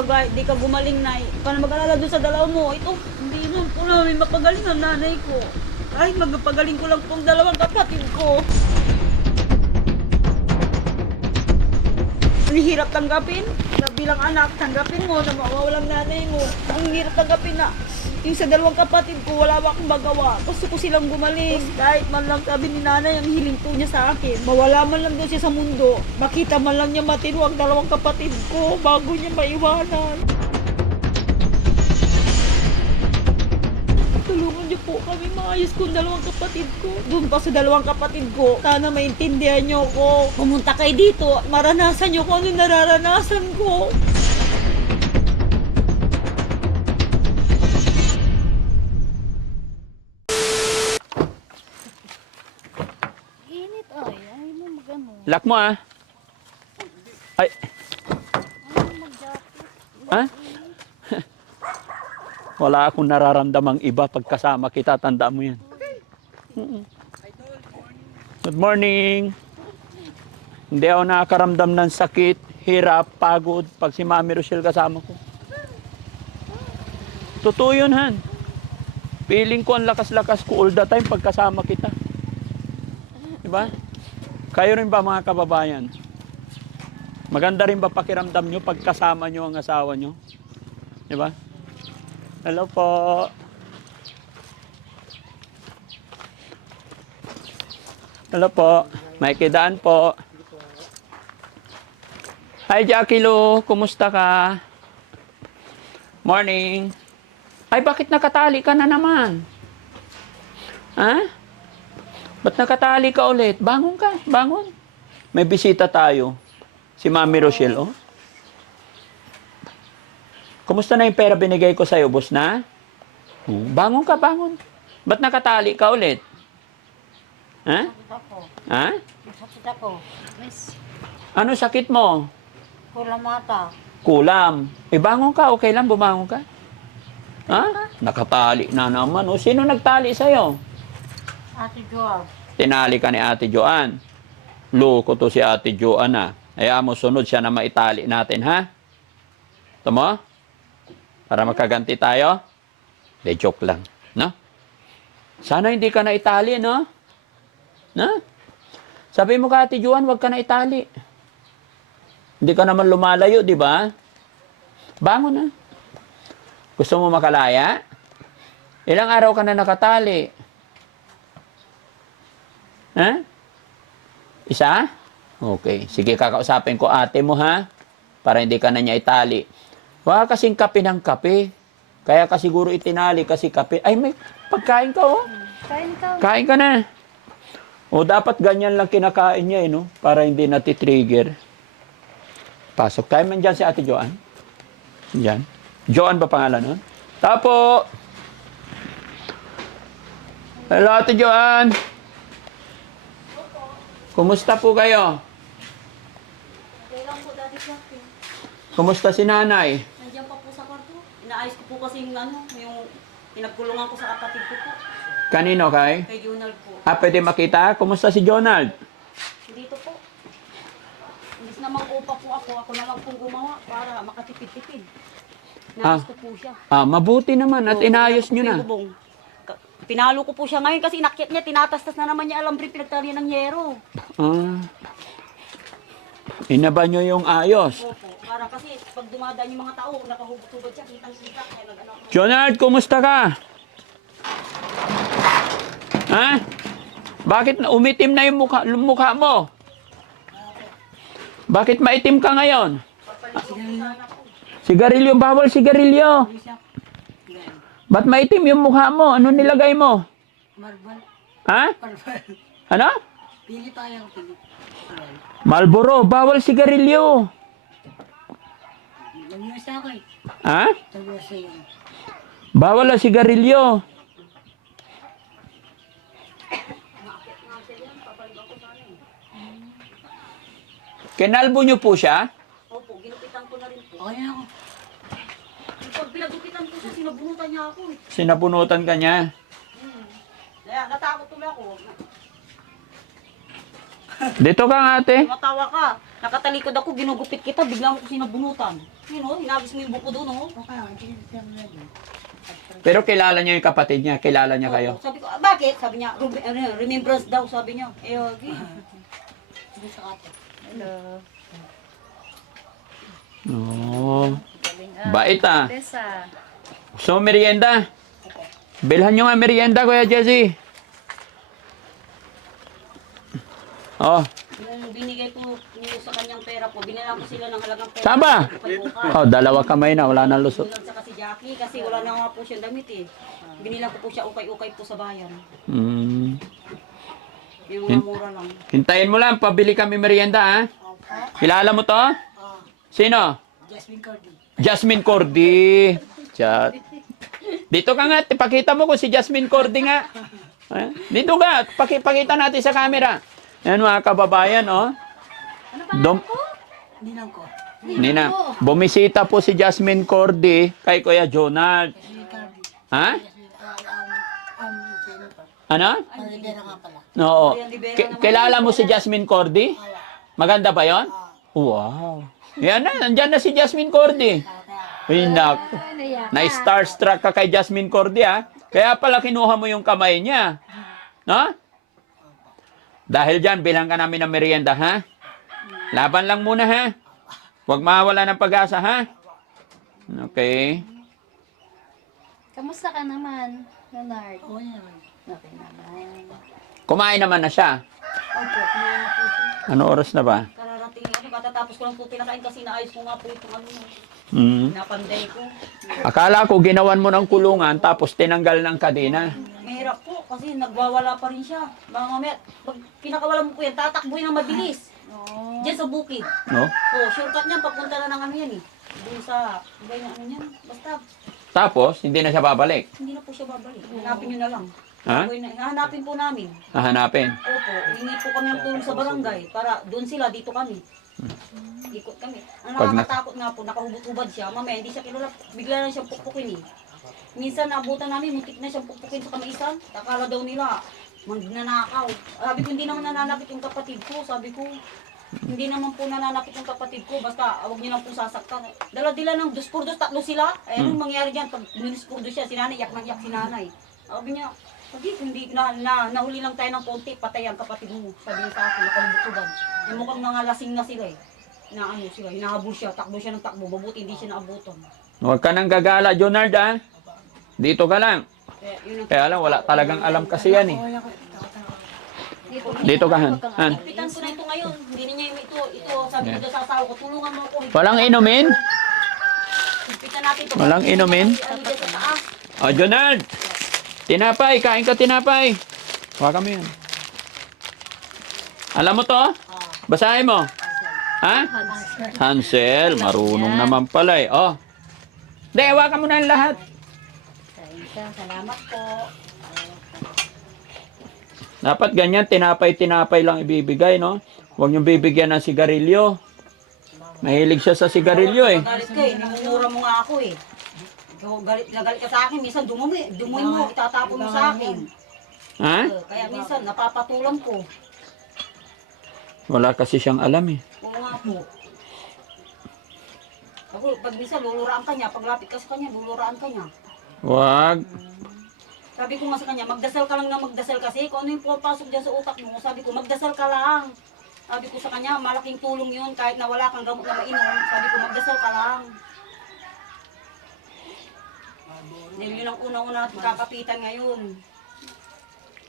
Kahit di ka gumaling, Nay. Paano mag-alala doon sa dalawa mo? Ito, hindi naman po namin mapagaling ang nanay ko. Kahit magpagaling ko lang pong dalawang kapatid ko. Ang hirap tanggapin na bilang anak, tanggapin mo na mawawalang nanay mo. Ang hirap tanggapin na yung sa dalawang kapatid ko, wala akong magawa. Gusto ko silang gumaling. Kahit man lang sabi ni nanay, ang hiling po niya sa akin. Mawala man lang doon siya sa mundo. Makita man lang niya matino ang dalawang kapatid ko bago niya maiwanan. Tulungan niyo po kami maayos kong dalawang kapatid ko. Doon pa sa dalawang kapatid ko, sana maintindihan niyo ko. Pumunta kayo dito, maranasan niyo kung ano nararanasan ko. Init ay. Ay mo magano. Lock mo ah. Ay, Ay mag-jacket. ha? Wala akong nararamdamang iba pagkasama kita. Tandaan mo yan. Good morning. Hindi ako nakakaramdam ng sakit, hirap, pagod pag si Mami Rochelle kasama ko. Totoo yun, Han. Feeling ko ang lakas-lakas ko all the time pagkasama kita. Diba? Kayo rin ba mga kababayan? Maganda rin ba pakiramdam nyo pagkasama nyo ang asawa nyo? Diba? Hello po. Hello po. May kidaan po. Hi Jackie Lou, kumusta ka? Morning. Ay, bakit nakatali ka na naman? Ha? Ba't nakatali ka ulit? Bangon ka, bangon. May bisita tayo. Si Mami Rochelle, oh. Kumusta na yung pera binigay ko sa'yo, boss na? Bangon ka, bangon. Ba't nakatali ka ulit? Ha? Sakit ako. Ha? Sakit ako. Miss, Ano sakit mo? kulang mata. Kulam. Bangon ka, okay lang, bumangon ka. Ha? Nakatali na naman. O, sino nagtali sa'yo? Ate Joa. Tinali ka ni Ate Joanne. Loko to si Ate Joanne, ha? Hayaan mo, sunod siya na maitali natin, ha? Ito mo? Para magkaganti tayo? De joke lang, no? Sana hindi ka na itali, no? No? Sabi mo ka, Ate Joanne, huwag ka na itali. Hindi ka naman lumalayo, di ba? Bangon na. Gusto mo makalaya? Ilang araw ka na nakatali? Ha? Isa? Okay. Sige, kakausapin ko ate mo, ha? Para hindi ka na niya itali. Wala kasing kape ng kape. Kaya ka siguro itinali kasi kape. Ay, may pagkain ka, oh. Kain ka. Kain ka na. O, dapat ganyan lang kinakain niya, no? Para hindi natitrigger. Pasok. Tayo man dyan si Ate Joanne. Diyan. Joanne ba pangalan nun? Tapo! Hello, Ate Joanne. Kumusta po kayo? Okay lang po, Daddy Frankie. Kumusta si nanay? Nandiyan pa po sa kwarto. Inaayos ko po kasi yung pinagkulungan ko sa kapatid ko po. Kanino kay? Kay Jonald po. Pwede makita? Kumusta si Jonald? Dito po. Imbis na mag-upa po ako na lang pong gumawa para makatipid-tipid. Naayos ko po siya. Mabuti naman at Oo, inayos pinalo ko nyo po na. yung bubong. Pinalo ko po siya ngayon kasi inakyat niya, tinatastas na naman niya alambre pinagtali ng yero. Inaba nyo yung ayos. Opo, para kasi pag dumadaan yung mga tao, nakahubot-hubot siya, kitang-kita. Kaya nag-ano ako. Jonald, kumusta ka? Ha? Bakit umitim na yung mukha mo? Bakit maitim ka ngayon? Sigarilyo, bawal sigarilyo. Ba't maitim yung mukha mo? Ano nilagay mo? Marbal. Ha? Marbal. Ano? Pili tayo. Pili. Marlboro, bawal sigarilyo. Lagyan sa akin. Ha? Lagyan sa iyo. Bawal ang sigarilyo. Kinalbo nyo po siya? Opo, ginupitan ko na rin po. Okay na ako. Pag pinagupitan ko siya, sinabunutan niya ako. Sinabunutan ka niya. Kaya natakot tuloy ako. Dito ka nga, ate. Matawa ka. Nakatalikod ako, ginugupit kita, bigla mo ko sinabunutan. Yun o, hinagis mo yung buko doon o. Pero kilala niya yung kapatid niya, kilala niya kayo. Sabi ko, bakit? Sabi niya, remembrance daw, sabi niya. Eh, okay. Hello. Oo. Galing Bait ah. Tessa. So, merienda. Bilhan nyo nga merienda, Kuya Jesse. Oh, Yung binigay ko yung sa kanyang pera po, binalang ko sila ng halagang pera. saan ba? Pagbukas. Oh, dalawa kamay na, wala nang lusot. Bunod sa kasi Jackie, kasi wala na nga po siyang damit eh. Binilang ko po siya ukay-ukay po sa bayan. Mm. Yung mga mura lang. Hintayin mo lang, pabili kami merienda, ha? Kilala mo to? Sino? Jasmine Cordy. Chat. Dito ka nga, pakita mo kung si Jasmine Cordy nga. Dito ka, pakita natin sa camera. Ayan mga kababayan, oh. Nina, bumisita po si Jasmine Cordy kay Kuya Jonald. Ha? Ano? Oo. Kilala mo si Jasmine Cordy? Maganda ba yon? Wow. Yan na, nandyan na si Jasmine Cordy. Ay, naku. Na-starstruck ka kay Jasmine Cordy, ha? Kaya pala kinuha mo yung kamay niya. No? Dahil dyan, bilang ka namin ng merienda, ha? Laban lang muna, ha? Huwag mawala ng pag-asa, ha? Okay. Kamusta ka naman, Leonard? Okay naman. Kumain naman na siya. Opo, kumain na po siya. Ano oras na ba? Kararating ako, katatapos ko lang po pinakain kasi naayos ko nga po itong ano, Hmm. napanday ko. Akala ko ginawan mo ng kulungan tapos tinanggal ng kadena. Mahirap po kasi nagwawala pa rin siya. Baka mamaya, pag pinakawala mo po yan, tatakbuhin ng mabilis. Oh. Diyan sa bukid. No? Oh, shortcut niyan, papunta na ng ano yan eh. Doon sa, iba yung ano yan. Basta, Tapos, hindi na siya babalik. hindi na po siya babalik. Hanapin nyo na lang. Ha? Hanapin po namin. Hahanapin. Opo, hingi po kami ng tulong sa barangay para doon sila, dito kami. Ikot kami. Ang Pag na- nakakatakot nga po, nakahubad-ubad siya. Mamaya, hindi siya kilala. Bigla na siyang pukpukin eh. Minsan naabutan namin, muntik na siyang pukpukin sa kamaisan. Akala daw nila, magnanakaw. Sabi ko, hindi naman nananakit yung kapatid ko. Sabi ko, hindi naman po nananakit yung kapatid ko. Basta, huwag niyo lang po sasaktan. Dala-dila ng 2x2, tatlo sila. Eh, anong mangyari dyan? Pag 2x2 siya, si nanay, iyak nang iyak si nanay. Sabi niya, hindi, hindi nahuli lang tayo ng konti, patay ang kapatid mo. Sabi niya sa akin, nakalubutubad. Eh, mukhang nangalasing na sila eh. Na ano sila, hinahabol siya, takbo siya ng takbo, mabuti hindi siya naabutan. Huwag ka nang gagala, Jonard, ha? Dito ka lang. Kaya, yun ang Kaya lang, wala talagang alam kasi yan, eh. Dito ka, Han. Han. Pitan ko na ito ngayon, hindi niya ito, sabi ko daw sa asawa ko, tulungan mo ako. Walang inumin? Pitan natin ito. Walang inumin? Ano dyan sa taas? O, Jonard! Tinapay, kain ka tinapay. Huwag kami yan. Alam mo to? Basahin mo. Ha? Hansel, marunong naman pala eh. Oh. Hindi, hawakan mo na ang lahat. Kain ka. Salamat po. Dapat ganyan, tinapay-tinapay lang ibibigay, no? Huwag niyong bibigyan ng sigarilyo. Mahilig siya sa sigarilyo eh. Galit ka eh, namumura mo nga ako eh. Ikaw, galit na galit ka sa akin, minsan dumoy mo, itatapon mo sa akin. Ha? Kaya minsan, napapatulang ko. Wala kasi siyang alam eh. Oo nga po. Ako, pag minsan luluraan ka niya, pag lapit ka sa kanya, luluraan ka niya. Wag. Sabi ko nga sa kanya, magdasal ka lang na magdasal kasi. Kung ano yung pumapasok dyan sa utak mo, sabi ko, magdasal ka lang. Sabi ko sa kanya, malaking tulong yun kahit na wala kang gamot na mainom. Sabi ko, magdasal ka lang. Dahil yun ang unang-una natin kakapitan ngayon.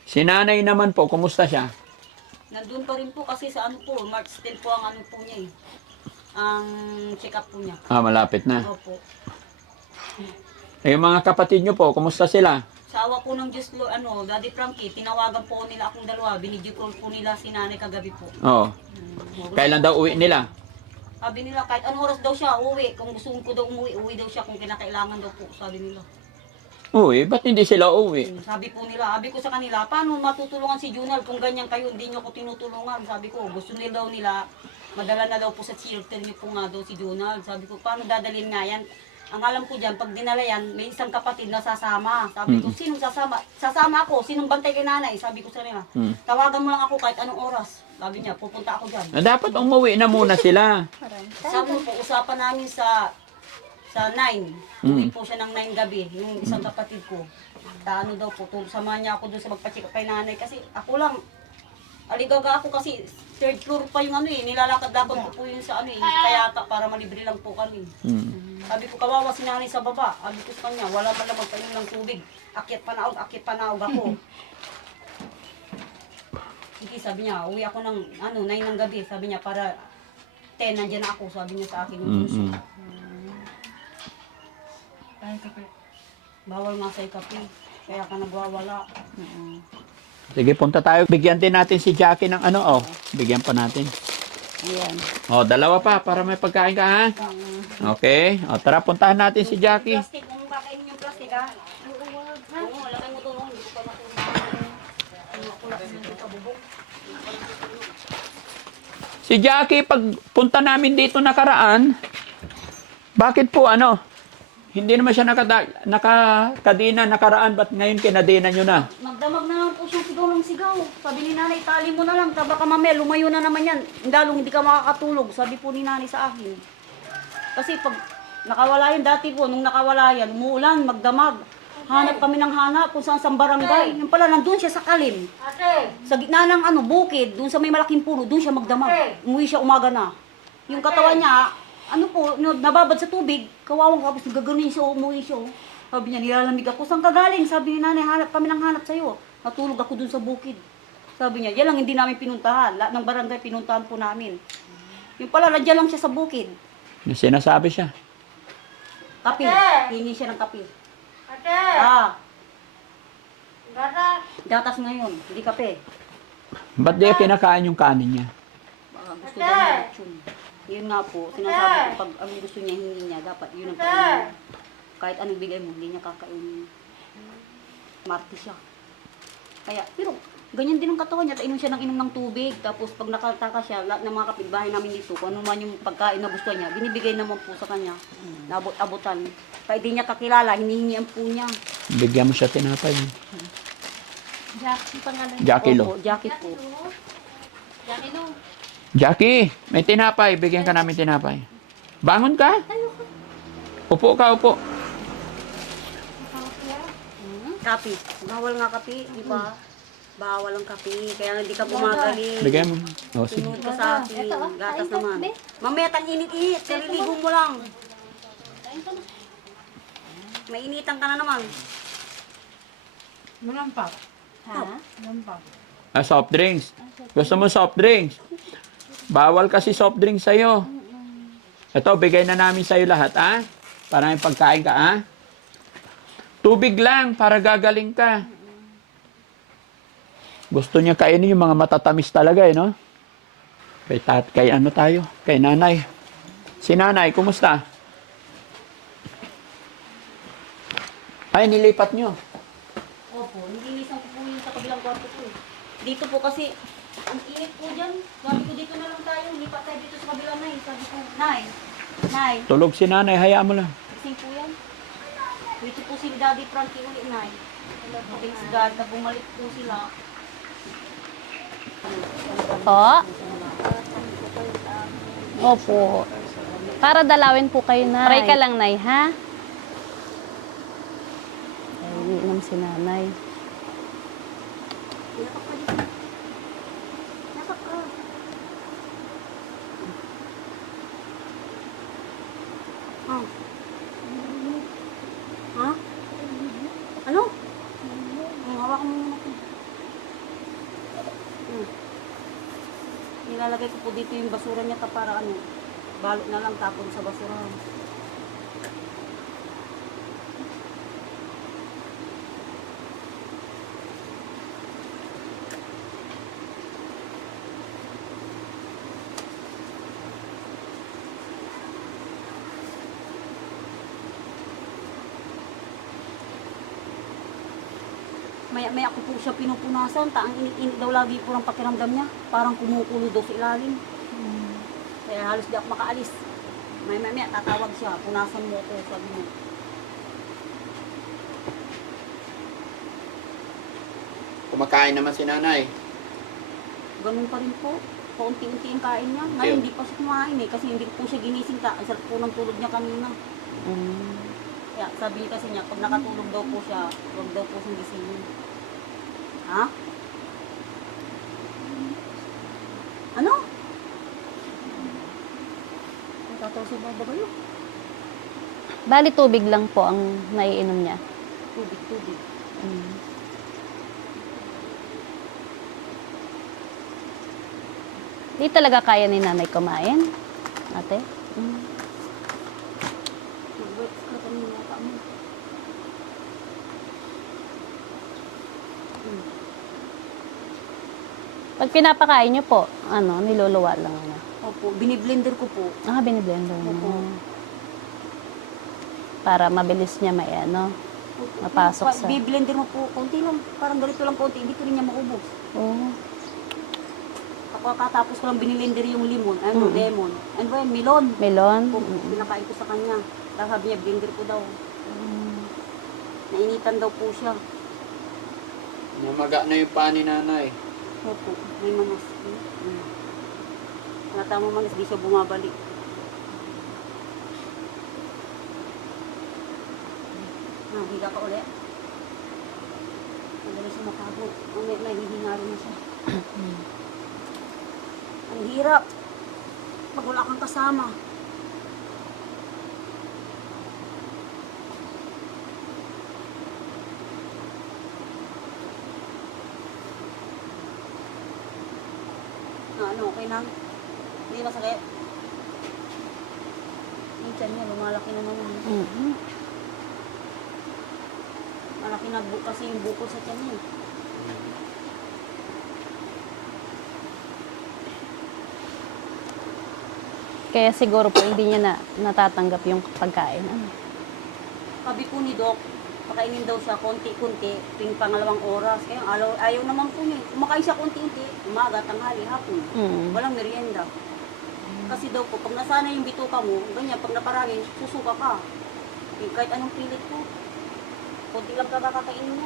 Si nanay naman po, kumusta siya? Nandun pa rin po kasi sa ano po, March 10 po ang ano po niya eh. Ang check-up po niya. Ah, malapit na. Opo. Eh, yung mga kapatid niyo po, kumusta sila? Sa awa po ng Diyos, Daddy Frankie, tinawagan po nila akong dalawa. Binidyo call po nila si nanay kagabi po. Oo. Kailan daw uwi nila? Sabi nila, kahit anong oras daw siya, uwi. Kung gusto ko daw umuwi, uwi daw siya kung kinakailangan daw po, sabi nila. Uwi, ba't hindi sila uwi? Sabi po nila, sabi ko sa kanila, paano matutulungan si Junal kung ganyan kayo, hindi nyo ako tinutulungan. Sabi ko, gusto nila daw nila, madala na daw po sa shelter niyo po nga daw si Junal. Sabi ko, paano dadalhin nga yan? Ang alam ko dyan, pag dinala yan, may isang kapatid na sasama. Sabi ko, sinong sasama? Sasama ako, sinong bantay kay nanay? Sabi ko sa nila, tawagan mo lang ako kahit anong oras. Sabi niya, pupunta ako dyan. Dapat umuwi na muna sila. Sabi mo po, usapan namin sa sa 9. Uwi po siya ng 9 gabi, yung isang kapatid ko. Ano daw po, samahan niya ako doon sa magpa-check up kay nanay kasi ako lang, aligaga ako kasi third floor pa yung ano eh, nilalakad-lakad ko po yun sa ano eh, kaya para malibre lang po kami. Sabi ko, kawawa si nanay sa baba. Sabi ko sa kanya, wala man lang magpainom ng tubig. Akyat panaog ako. Sige, sabi niya, uwi ako ng 9 ng gabi. Sabi niya, para 10, nandiyan na ako. Sabi niya sa akin yung bunso. Bawal nga sa kape. Kaya ka nagwawala. Sige, punta tayo. Bigyan din natin si Jackie ng ano, oh. Bigyan pa natin. Ayan. Oh, dalawa pa para may pagkain ka, ha? Okay. O, tara, puntahan natin si Jackie. Plastic, kung kakainin yung plastic ha. Oo, lagay mo tulong. Hindi ko pa matulong. Si Jackie, pag punta namin dito nakaraan, bakit po hindi naman siya nakakadina nakaraan, ba't ngayon kinadina nyo na? Magdamag na lang po siyang sigaw ng sigaw. Sabi ni nanay, tali mo na lang. Baka mamaya, lumayo na naman yan. Lalong hindi ka makakatulog. Sabi po ni nanay sa akin. Kasi pag nakawala yan, dati po, nung nakawala yan, umuulan, magdamag. Hanap kami ng hanap kung saan sa barangay. Yung pala, nandun siya sa Kalim. Sa gitna ng bukid, dun sa may malaking puno, dun siya magdamag. Umuwi siya umaga na. Yung katawan niya, nababad sa tubig, kawawang kapos, gaganunin siya, umuwi siya. Sabi niya, nilalamig ako. Saan ka galing? Sabi ni nanay, hanap kami ng hanap sa'yo. Natulog ako dun sa bukid. Sabi niya, yan lang hindi namin pinuntahan. Lahat ng barangay pinuntahan po namin. Yung pala, nandiyan lang siya sa bukid. Yung sinasabi siya. Kape. Hingi siya ng kape. Gatas ngayon, hindi kape. Ba't di kinakain yung kanin niya? Gusto daw niya lechon. Yun nga po, sinasabi ko pag ang gusto niya, hindi niya, dapat yun ang kainin. Kahit anong bigay mo, hindi niya kakainin. Marte siya. Kaya, pero ganyan din ang katawan niya, inom siya ng inom ng tubig. Tapos pag nakataka siya, lahat ng mga kapitbahay namin dito, kung ano man yung pagkain na gusto niya, binibigay naman po sa kanya. Nabot-abotan. Kaya di niya kakilala, hinihingian po niya. Bigyan mo siya tinapay. Jackie pangalan. Jackie Lo. Opo, jacket po. Jackie no. Jackie, may tinapay. Bigyan ka namin tinapay. Bangon ka. Upo ka, upo. Kape. Bawal nga kape, di ba? Bawal ang kape. Kaya hindi ka gumagaling. Bigyan mo. O, sige. Sunod ka sa akin. Gatas naman. Mamaya tang init-init. Saliligo mo lang. Mainitan ka na naman. Malampak. Ha? Malampak. Soft drinks. Gusto mo soft drinks? Bawal kasi soft drinks sa'yo. Ito, bigay na namin sa'yo lahat, ha? Para may pagkain ka, ha? Tubig lang, para gagaling ka. Gusto niya kainin yung mga matatamis talaga, no? Kay ano tayo? Kay nanay. Si nanay, kumusta? Ay, nilipat nyo. Opo, hindi isang po yun sa kabilang kwarto ko. Dito po kasi, ang init po dyan. Sabi ko dito na lang tayo, lipat tayo dito sa kabilang Nay. Sabi ko, Nay, Tulog si nanay, hayaan mo lang. gising po yan. Dito po si Daddy Frankie ulit, Nay. Thanks God na bumalik po sila. Po? Opo. Para dalawin po kayo, Nay. Pray ka lang, Nay, ha? Ay, iniinom si Nanay. Nasap ka. Ha? Ano? Hawak mo muna ito. Nilalagay ko po dito yung basura niya para balot na lang tapon sa basura. Maya-maya ko po siya pinupunasan, taang init-init daw lagi po ang pakiramdam niya. Parang kumukulo daw sa ilalim. Kaya halos di ako makaalis. Maya-maya tatawag siya, punasan mo ako, sabi mo. Kumakain naman si nanay. Ganun pa rin po. Paunti-unti ang kain niya. Ngayon hindi pa siya kumain kasi hindi po siya ginising. Ang sarap po ng tulog niya kanina. Mm. Kaya sabi kasi niya, pag nakatulog daw po siya, huwag daw po siyang gisingin. Ha? Ano? Tataw si Baba kayo. Bali, tubig lang po ang naiinom niya. Tubig, tubig. Mm. Di talaga kaya ni nanay kumain, ate? Mm. Mag-work ka kanina yata mo. Pag pinapakain niyo po, niluluwa lang niya. Opo, biniblender ko po. Biniblender mo. Opo. Para mabilis niya mapasok sa... Biblender mo po, konti lang. Parang ganito lang konti, hindi ko rin niya maubos. Oo. Kakatapos ko lang binilender yung lemon, Mm. lemon. Ano ba yun? Melon. Melon. Po, Mm. pinakain ko sa kanya. Tapos sabi niya, blender ko daw. Nainitan daw po siya. Namaga na yung pa ni nanay. Opo, may manas. Halata mo manas, di siya bumabalik. Higa ka ulit. Madali siya mapagod. May hihinalo na siya. Ang hirap. Pag wala kang kasama. Okay na? Hindi masakit? Yung tiyan niya, lumalaki na naman. Mm. Malaki na kasi yung bukol sa tiyan niya. Kaya siguro po hindi niya natatanggap yung pagkain. Sabi po ni Doc, pakainin daw siya konti-konti tuwing pangalawang oras. Kaya ayaw naman po niya. Kumakain siya konti-konti, umaga, tanghali, hapon. Mm. Walang merienda. Kasi daw po, pag nasana yung bituka mo, ganyan, pag naparangin, susuka ka. Kahit anong pilit po, konti lang kakakainin mo.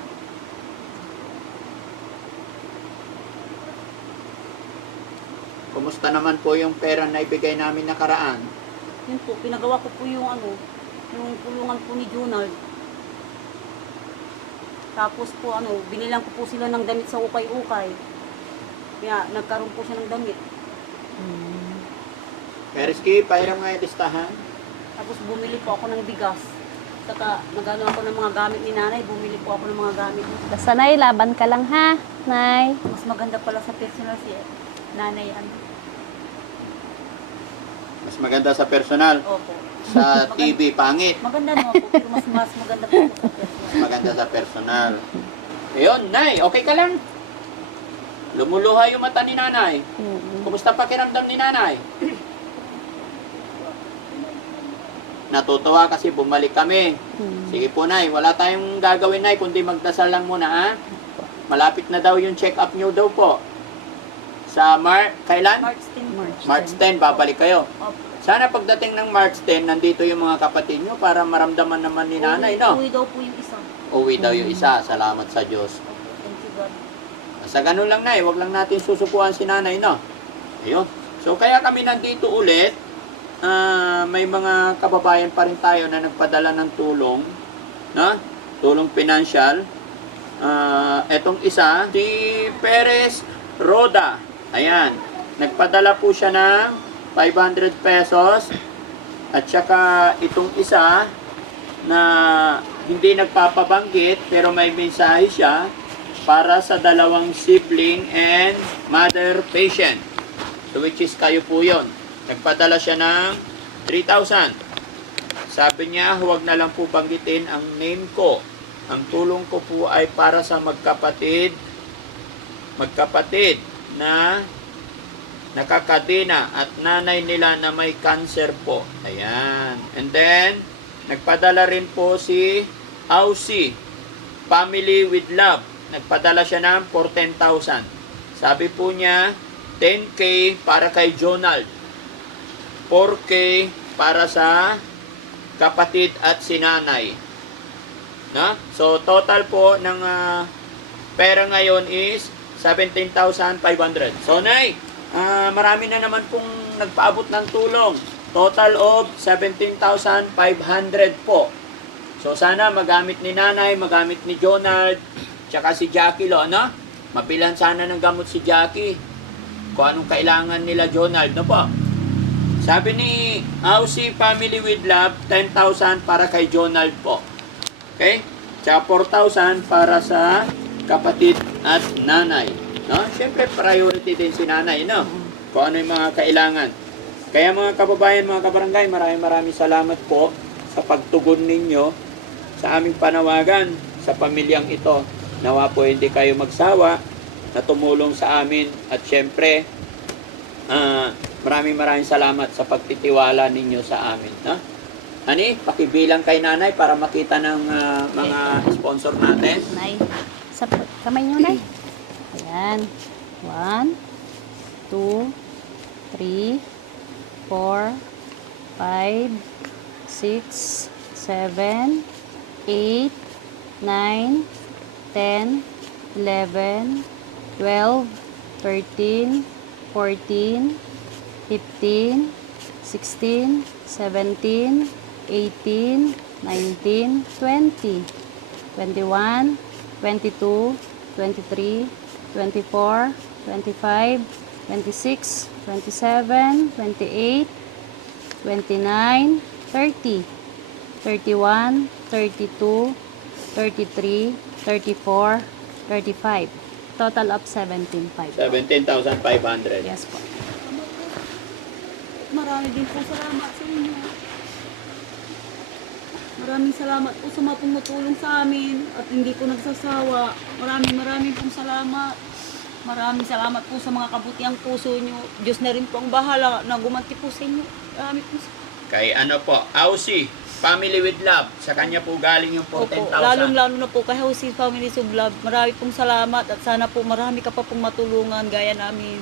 Kumusta naman po yung pera na ibigay namin nakaraan? Yun po, pinagawa ko po yung yung kulungan po ni Junard. Tapos po binilang ko po sila ng damit sa ukay-ukay. Kaya nagkaroon po siya ng damit. Periski, pairam nga yung listahan. Tapos bumili po ako ng bigas. Saka nagano ako ng mga gamit ni nanay, bumili po ako ng mga gamit. Basta, Nay, laban ka lang, ha? Nay. Mas maganda pala sa personal si nanay. Mas maganda sa personal. Opo. Sa TV, pangit. Maganda no po, pero mas maganda po sa personal. Mas maganda sa personal. Ayun, Nay, okay ka lang? Lumuluha yung mata ni nanay. Mm. Kumusta pakiramdam ni nanay? Natutuwa kasi bumalik kami. Mm. Sige po, Nay. Wala tayong gagawin, Nay, kundi magdasal lang muna, ha? Malapit na daw yung check-up nyo daw po. Sa kailan? March 10. March 10, babalik kayo. Opo. Sana pagdating ng March 10, nandito yung mga kapatid nyo para maramdaman naman ni nanay, no? Uwi daw po yung isa. Uwi daw yung isa. Salamat sa Diyos. Opo, thank you God. Sa ganun lang, Nay. Huwag lang natin susupuan si nanay, no? Ayun. So, kaya kami nandito ulit. May mga kababayan pa rin tayo na nagpadala ng tulong, no? Tulong pinansyal. Etong isa, si Perez Roda. Ayan. Nagpadala po siya ng 500 pesos. At saka itong isa na hindi nagpapabanggit pero may mensahe siya para sa dalawang sibling and mother patient. So which is kayo po yon. Nagpadala siya ng 3,000. Sabi niya, huwag na lang po banggitin ang name ko. Ang tulong ko po ay para sa magkapatid na nakakadena at nanay nila na may cancer po. Ayan. And then, nagpadala rin po si Aussie, Family with Love. Nagpadala siya ng 10,000. Sabi po niya, 10K para kay Jonald. 4K para sa kapatid at sinanay. Na? So, total po ng pera ngayon is 17,500. So, Nay, marami na naman pong nagpaabot ng tulong. Total of 17,500 po. So sana magamit ni nanay, magamit ni Jonald, tsaka si Jackie lo, ano? Mabilan sana ng gamot si Jackie. Kung anong kailangan nila Jonald, no po? Sabi ni Aussie Family with Love, 10,000 para kay Jonald po. Okay? Tsaka 4,000 para sa kapatid at nanay. No? Siyempre, priority din si nanay, no? Kung ano yung mga kailangan. Kaya mga kababayan, mga kabarangay, maraming salamat po sa pagtugon ninyo sa aming panawagan sa pamilyang ito. Nawa po hindi kayo magsawa na tumulong sa amin. At siyempre, maraming salamat sa pagtitiwala ninyo sa amin. No? Ani, pakibilang kay nanay para makita ng mga sponsor natin. Nay, sa kamay nyo, Nay. Ayan. 1, 2, 3, 4, 5, 6, 7, 8, 9, 10, 11, 12, 13, 14, 15, 16, 17, 18, 19, 20, 21, 22, 23, 24, 25, 26, 27, 28, 29, 30, 31, 32, 33, 34, 35. Total of 17,500. 17,500. Yes po. Marami din po salamat sa inyo. Maraming salamat po sa mga tumutulong sa amin at hindi po nagsasawa. Maraming pong salamat. Maraming salamat po sa mga kabutiang puso nyo. Diyos na rin po ang bahala na gumanti po sa inyo. Marami po Kay ano po, Aussie Family with Love. Sa kanya po galing yung 14,000. Lalong-lalo na po kay Jose Family of Love. Marami pong salamat at sana po marami ka pa pong matulungan gaya namin.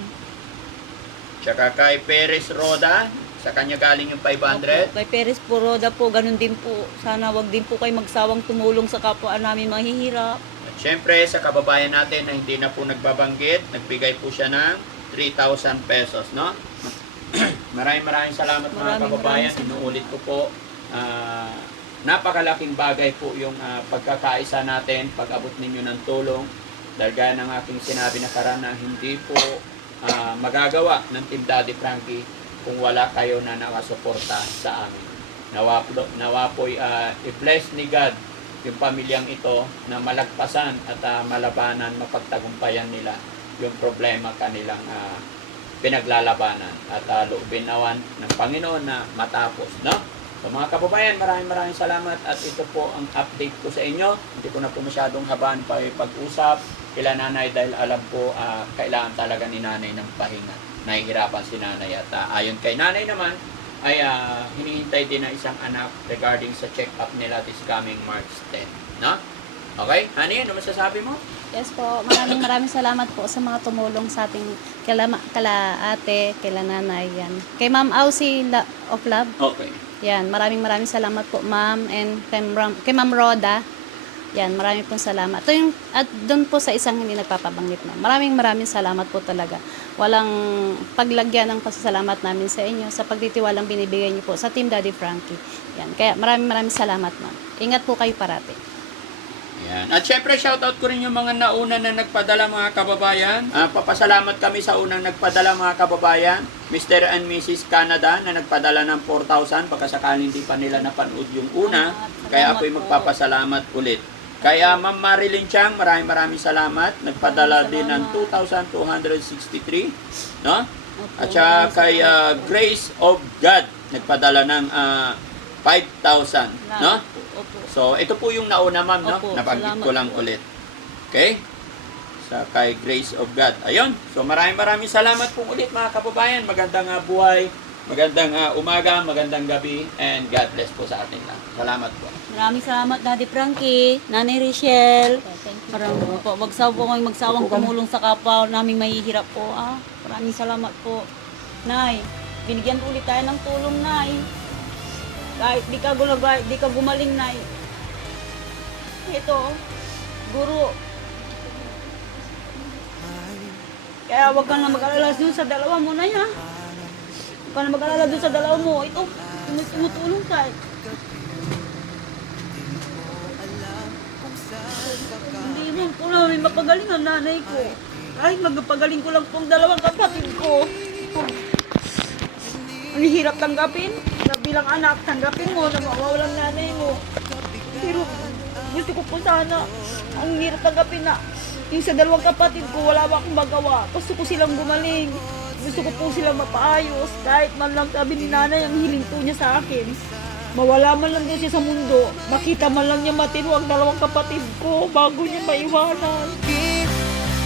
Tsaka kay Perez Roda, sa kanya galing yung 500. Kay Perez Poroda po, ganun din po. Sana wag din po kayo magsawang tumulong sa kapwa namin mahihirap. At syempre, sa kababayan natin na hindi na po nagbabanggit, nagbigay po siya ng 3,000 pesos, no? maraming salamat mga kababayan. Inuulit ko po, napakalaking bagay po yung pagkakaisa natin, pag-abot ninyo ng tulong. Dahil gaya ng aking sinabi na karana, hindi po magagawa ng Team Daddy Frankie kung wala kayo na nakasuporta sa amin. Nawa po'y i-bless ni God yung pamilyang ito na malagpasan at malabanan, mapagtagumpayan nila yung problema kanilang pinaglalabanan at loobin nawan ng Panginoon na matapos, no? So mga kababayan, maraming salamat at ito po ang update ko sa inyo. Hindi ko na po masyadong habaan pa pag-usap kila nanay dahil alam po kailangan talaga ni nanay ng pahinga. Nahihirapan si nanay at ayon kay nanay naman ay hinihintay din ng isang anak regarding sa check-up nila this coming March 10. No? Okay? Honey, ano masasabi mo? Yes po, maraming salamat po sa mga tumulong sa ating kala ate, kila nanay, yan. Kay Ma'am Aussie of Love, Okay. yan, maraming salamat po ma'am, and kay Ma'am Roda, yan, maraming pong salamat. At doon po sa isang hindi nagpapabanggit na, maraming salamat po talaga. Walang paglagyan ng pasasalamat namin sa inyo sa pagtitiwalang binibigay niyo po sa Team Daddy Frankie. Yan, kaya maraming salamat ma'am. Ingat po kayo parati. Yan. At syempre, shoutout ko rin yung mga nauna na nagpadala mga kababayan. Papasalamat kami sa unang nagpadala mga kababayan. Mr. and Mrs. Canada na nagpadala ng 4,000 pagkasakaling hindi pa nila napanood yung una. Kaya ako'y magpapasalamat ulit. Kaya Ma'am Marilyn Chang, maraming salamat. Nagpadala din ng 2,263. No? At saka kay Grace of God, nagpadala ng 5,000. No? So, ito po yung nauna, ma'am, no? Opo, Nabanggit ko lang po. ulit. Okay? Sa kay Grace of God. Ayun. So, maraming salamat po ulit, mga kababayan. Magandang buhay, magandang umaga, magandang gabi, and God bless po sa ating lahat. Salamat po. Maraming salamat Daddy Frankie, Nanay Rachel. Thank you. Parang po, magsawang tumulong sa kapwa naming mahihirap po. Maraming salamat po. Nay, binigyan ulit tayo ng tulong, Nay. Kahit di ka gumaling, Nay. Ito, guro. Kaya wag kang na mag-alala dun sa dalawa mo na yan. Huwag ka na mag-alala doon sa dalawa mo. Ito, tumutulong ka. Hindi mo po namin mapagaling ang nanay ko. Kahit magpagaling ko lang pong dalawang kapatid ko. Ang hirap tanggapin na bilang anak, tanggapin mo na mawawalan nanay mo. Pero gusto ko po sana, ang hirap tanggapin na yung sa dalawang kapatid ko, wala akong magawa. Gusto ko silang gumaling. Gusto ko po silang mapaayos. Kahit man lang sabi ni nanay, ang hiling po niya sa akin. Mawala man lang doon siya sa mundo. Makita man lang niya matino ang dalawang kapatid ko bago niya maiwanan.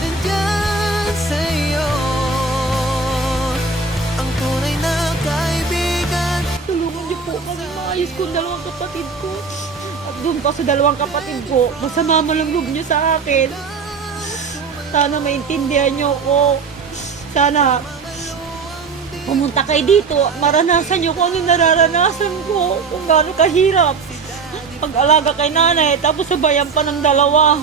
Nandyan sa'yo ang tunay na kaibigan. Tulungan niyo po kami maayos ko ang dalawang kapatid ko. At doon pa sa dalawang kapatid ko, masama man lang loob niyo sa akin. Sana maintindihan niyo ako. Sana pumunta kayo dito, maranasan niyo kung ano nararanasan ko, kung gaano kahirap. Pag-alaga kay nanay, tapos sabayan pa ng dalawa.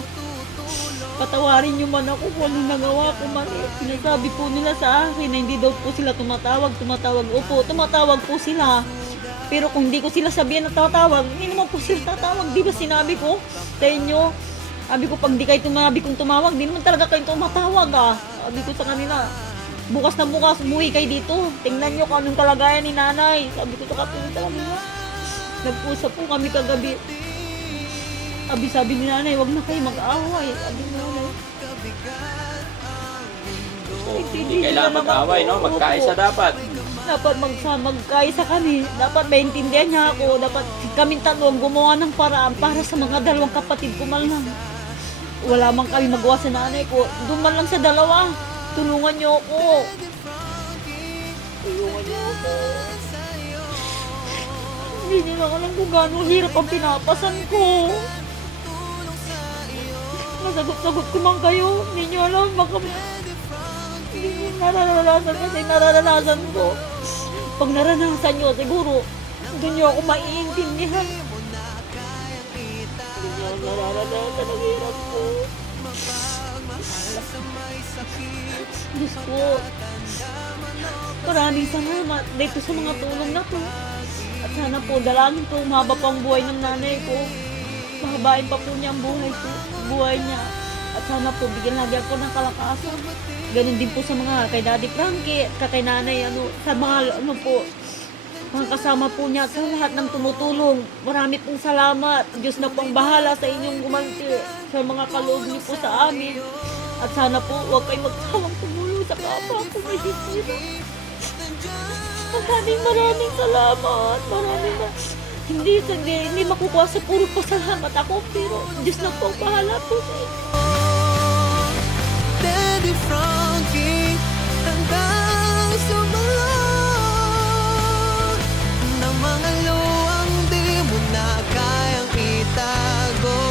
Patawarin niyo man ako kung ano nagawa ko mali. Sinasabi po nila sa akin na hindi daw po sila tumatawag. Opo, tumatawag po sila. Pero kung hindi ko sila sabihan na tatawag, hindi naman po sila tatawag. Di ba sinabi ko sa inyo? Sabi ko, pag di kayo tumawag, di naman talaga kayo tumatawag ah. Sabi ko sa kanila, bukas na bukas, umuwi kayo dito. Tingnan nyo kung anong kalagayan ni nanay. Sabi ko sa kanila. Nag-usap po kami kagabi. Sabi ni nanay, wag na kayo mag-away. Sabi ni nanay. Hindi kailangan mag-away, no? Magkaisa dapat. Dapat magkaisa kami. Dapat maintindihan niya ako. Dapat kaming tatlo gumawa ng paraan para sa mga dalawang kapatid ko man lang. Wala man kami magawa sa nanay ko. Doon man lang sa dalawa. Tulungan niyo ako. Tulungan niyo ako. Hindi niyo lang alam kung gaano hirap ang pinapasan ko. Masagot-sagot ko man kayo. Hindi niyo alam. Baka hindi niyo nararanasan kasi nararanasan ko. Pag naranasan niyo, siguro, doon niyo ako maiintindihan. Hindi niyo nararanasan ang hirap ko. Diyos ko, maraming salamat dito sa mga tulong na to. At sana po, dalangin ko, mahaba pang buhay ng nanay ko. Mahabain pa po niya ang buhay niya. At sana po, bigyan lagi ako ng kalakasan. Ganun din po sa mga kay Daddy Frankie, kay nanay, sa mga mga kasama po niya, sa lahat ng tumutulong. Marami pong salamat. Diyos na pong bahala sa inyong gumanti sa mga kaloob niyo po sa amin. At sana po, huwag kayo magsawang tumulong sa kapwa ko may sisira. Maraming salamat. Hindi makukuha sa puro pasalamat ako, pero Diyos na pong bahala po sa inyo. Daddy Frankie, hanggang sumalot ng mga luwang di mo na kayang itago.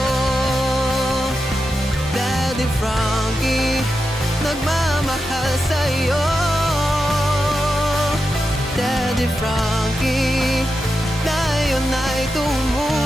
Daddy Frankie, nagmamahal sa'yo. Daddy Frankie, tayo na'y tumulong.